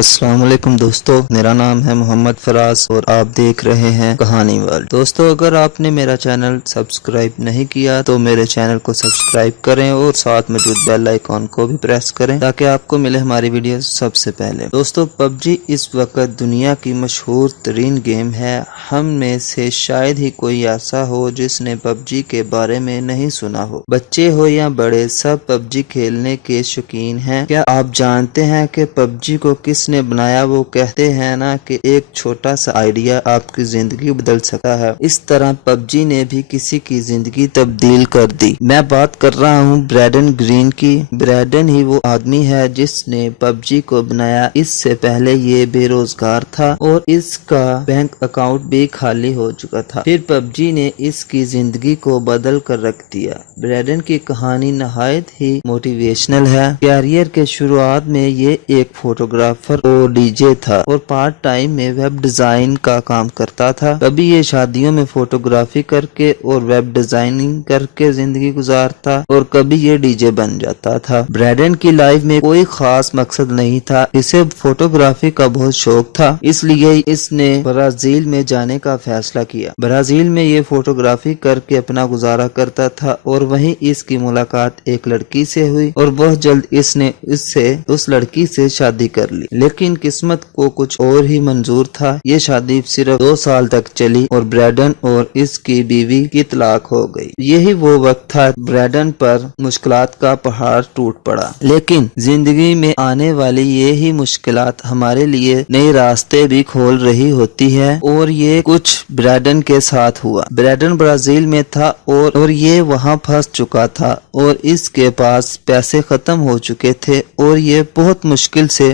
السلام علیکم دوستو، میرا نام ہے محمد فراز اور آپ دیکھ رہے ہیں کہانی ورلڈ۔ دوستو، اگر آپ نے میرا چینل سبسکرائب نہیں کیا تو میرے چینل کو سبسکرائب کریں اور ساتھ موجود بیل آئیکن کو بھی پریس کریں تاکہ آپ کو ملے ہماری ویڈیو سب سے پہلے۔ دوستو، پب جی اس وقت دنیا کی مشہور ترین گیم ہے۔ ہم میں سے شاید ہی کوئی ایسا ہو جس نے پب جی کے بارے میں نہیں سنا ہو۔ بچے ہو یا بڑے، سب پب جی کھیلنے کے شوقین ہیں۔ کیا آپ جانتے ہیں کہ پب جی کو کس نے بنایا؟ وہ کہتے ہیں نا کہ ایک چھوٹا سا آئیڈیا آپ کی زندگی بدل سکتا ہے، اس طرح پب جی نے بھی کسی کی زندگی تبدیل کر دی۔ میں بات کر رہا ہوں برینڈن گرین کی۔ برینڈن ہی وہ آدمی ہے جس نے پب جی کو بنایا۔ اس سے پہلے یہ بے روزگار تھا اور اس کا بینک اکاؤنٹ بھی خالی ہو چکا تھا۔ پھر پب جی نے اس کی زندگی کو بدل کر رکھ دیا۔ برینڈن کی کہانی نہایت ہی موٹیویشنل ہے۔ کیریئر کے شروعات میں یہ ایک فوٹوگرافر اور ڈی جے تھا اور پارٹ ٹائم میں ویب ڈیزائن کا کام کرتا تھا۔ کبھی یہ شادیوں میں فوٹوگرافی کر کے اور ویب ڈیزائننگ کر کے زندگی گزارتا اور کبھی یہ ڈی جے بن جاتا تھا۔ برینڈن کی لائف میں کوئی خاص مقصد نہیں تھا، اسے فوٹوگرافی کا بہت شوق تھا، اس لیے اس نے برازیل میں جانے کا فیصلہ کیا۔ برازیل میں یہ فوٹوگرافی کر کے اپنا گزارا کرتا تھا اور وہیں اس کی ملاقات ایک لڑکی سے ہوئی اور بہت جلد اس نے اس لڑکی سے شادی کر لی۔ لیکن قسمت کو کچھ اور ہی منظور تھا۔ یہ شادی صرف 2 سال تک چلی اور برینڈن اور اس کی بیوی کی طلاق ہو گئی۔ یہی وہ وقت تھا برینڈن پر مشکلات کا پہاڑ ٹوٹ پڑا۔ لیکن زندگی میں آنے والی یہی مشکلات ہمارے لیے نئے راستے بھی کھول رہی ہوتی ہے اور یہ کچھ برینڈن کے ساتھ ہوا۔ برینڈن برازیل میں تھا اور یہ وہاں پھنس چکا تھا اور اس کے پاس پیسے ختم ہو چکے تھے اور یہ بہت مشکل سے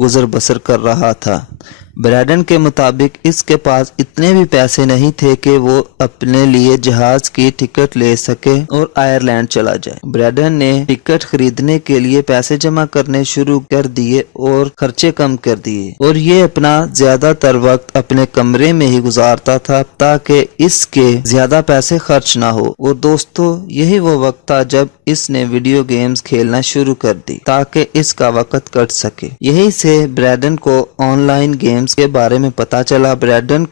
گزر بسر کر رہا تھا۔ برینڈن کے مطابق اس کے پاس اتنے بھی پیسے نہیں تھے کہ وہ اپنے لیے جہاز کی ٹکٹ لے سکے اور آئرلینڈ چلا جائے۔ برینڈن نے ٹکٹ خریدنے کے لیے پیسے جمع کرنے شروع کر دیے اور خرچے کم کر دیے اور یہ اپنا زیادہ تر وقت اپنے کمرے میں ہی گزارتا تھا تاکہ اس کے زیادہ پیسے خرچ نہ ہو۔ اور دوستو، یہی وہ وقت تھا جب اس نے ویڈیو گیمز کھیلنا شروع کر دی تاکہ اس کا وقت کٹ سکے۔ یہی سے برینڈن کو آن لائن گیمز کے بارے میں پتا چلا۔ برینڈن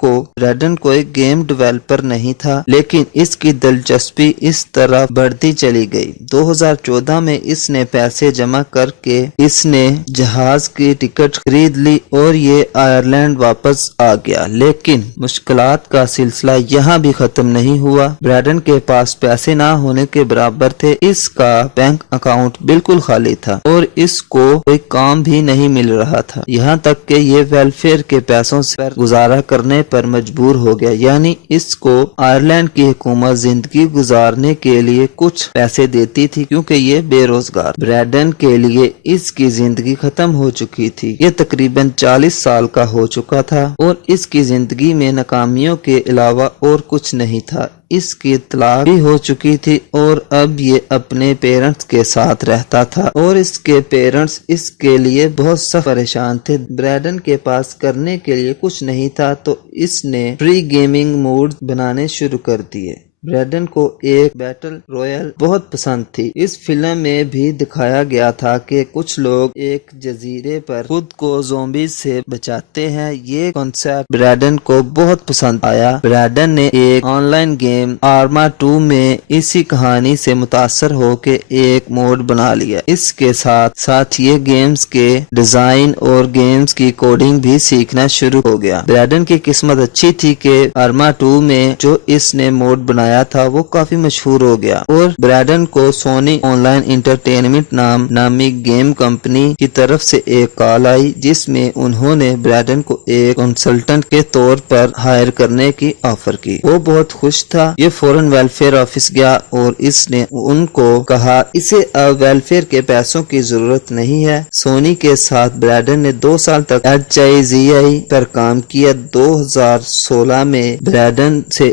کو ایک گیم ڈیولپر نہیں تھا، لیکن اس کی دلچسپی اس طرح بڑھتی چلی گئی۔ 2014 میں اس نے پیسے جمع کر کے اس نے جہاز کی ٹکٹ خرید لی اور یہ آئرلینڈ واپس آ گیا۔ لیکن مشکلات کا سلسلہ یہاں بھی ختم نہیں ہوا۔ برینڈن کے پاس پیسے نہ ہونے کے برابر تھے، اس کا بینک اکاؤنٹ بالکل خالی تھا اور اس کو کوئی کام بھی نہیں مل رہا تھا، یہاں تک کہ یہ ویلفیئر کے پیسوں سے گزارا کرنے پر مجبور ہو گیا۔ یعنی اس کو آئرلینڈ کی حکومت زندگی گزارنے کے لیے کچھ پیسے دیتی تھی کیونکہ یہ بے روزگار۔ برینڈن کے لیے اس کی زندگی ختم ہو چکی تھی۔ یہ تقریباً 40 سال کا ہو چکا تھا اور اس کی زندگی میں ناکامیوں کے علاوہ اور کچھ نہیں تھا۔ اس کی طلاق بھی ہو چکی تھی اور اب یہ اپنے پیرنٹس کے ساتھ رہتا تھا اور اس کے پیرنٹس اس کے لیے بہت سخت پریشان تھے۔ برینڈن کے پاس کرنے کے لیے کچھ نہیں تھا تو اس نے فری گیمنگ موڈ بنانے شروع کر دیے۔ برینڈن کو ایک بیٹل رویل بہت پسند تھی۔ اس فلم میں بھی دکھایا گیا تھا کہ کچھ لوگ ایک جزیرے پر خود کو زومبیز سے بچاتے ہیں۔ یہ کنسیپٹ برینڈن کو بہت پسند آیا۔ برینڈن نے ایک آن لائن گیم آرما 2 میں اسی کہانی سے متاثر ہو کے ایک موڈ بنا لیا۔ اس کے ساتھ ساتھ یہ گیمز کے ڈیزائن اور گیمز کی کوڈنگ بھی سیکھنا شروع ہو گیا۔ برینڈن کی قسمت اچھی تھی کہ آرما 2 میں جو اس نے موڈ بنایا تھا وہ کافی مشہور ہو گیا اور برینڈن کو سونی آن لائن انٹرٹینمنٹ نامی گیم کمپنی کی طرف سے ایک کال آئی جس میں انہوں نے برینڈن کو ایک کنسلٹنٹ کے طور پر ہائر کرنے کی آفر کی۔ وہ بہت خوش تھا۔ یہ فوراً ویلفیئر آفس گیا اور اس نے ان کو کہا اسے اب ویلفیئر کے پیسوں کی ضرورت نہیں ہے۔ سونی کے ساتھ برینڈن نے 2 سال تک HIZI پر کام کیا۔ 2016 میں برینڈن سے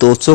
200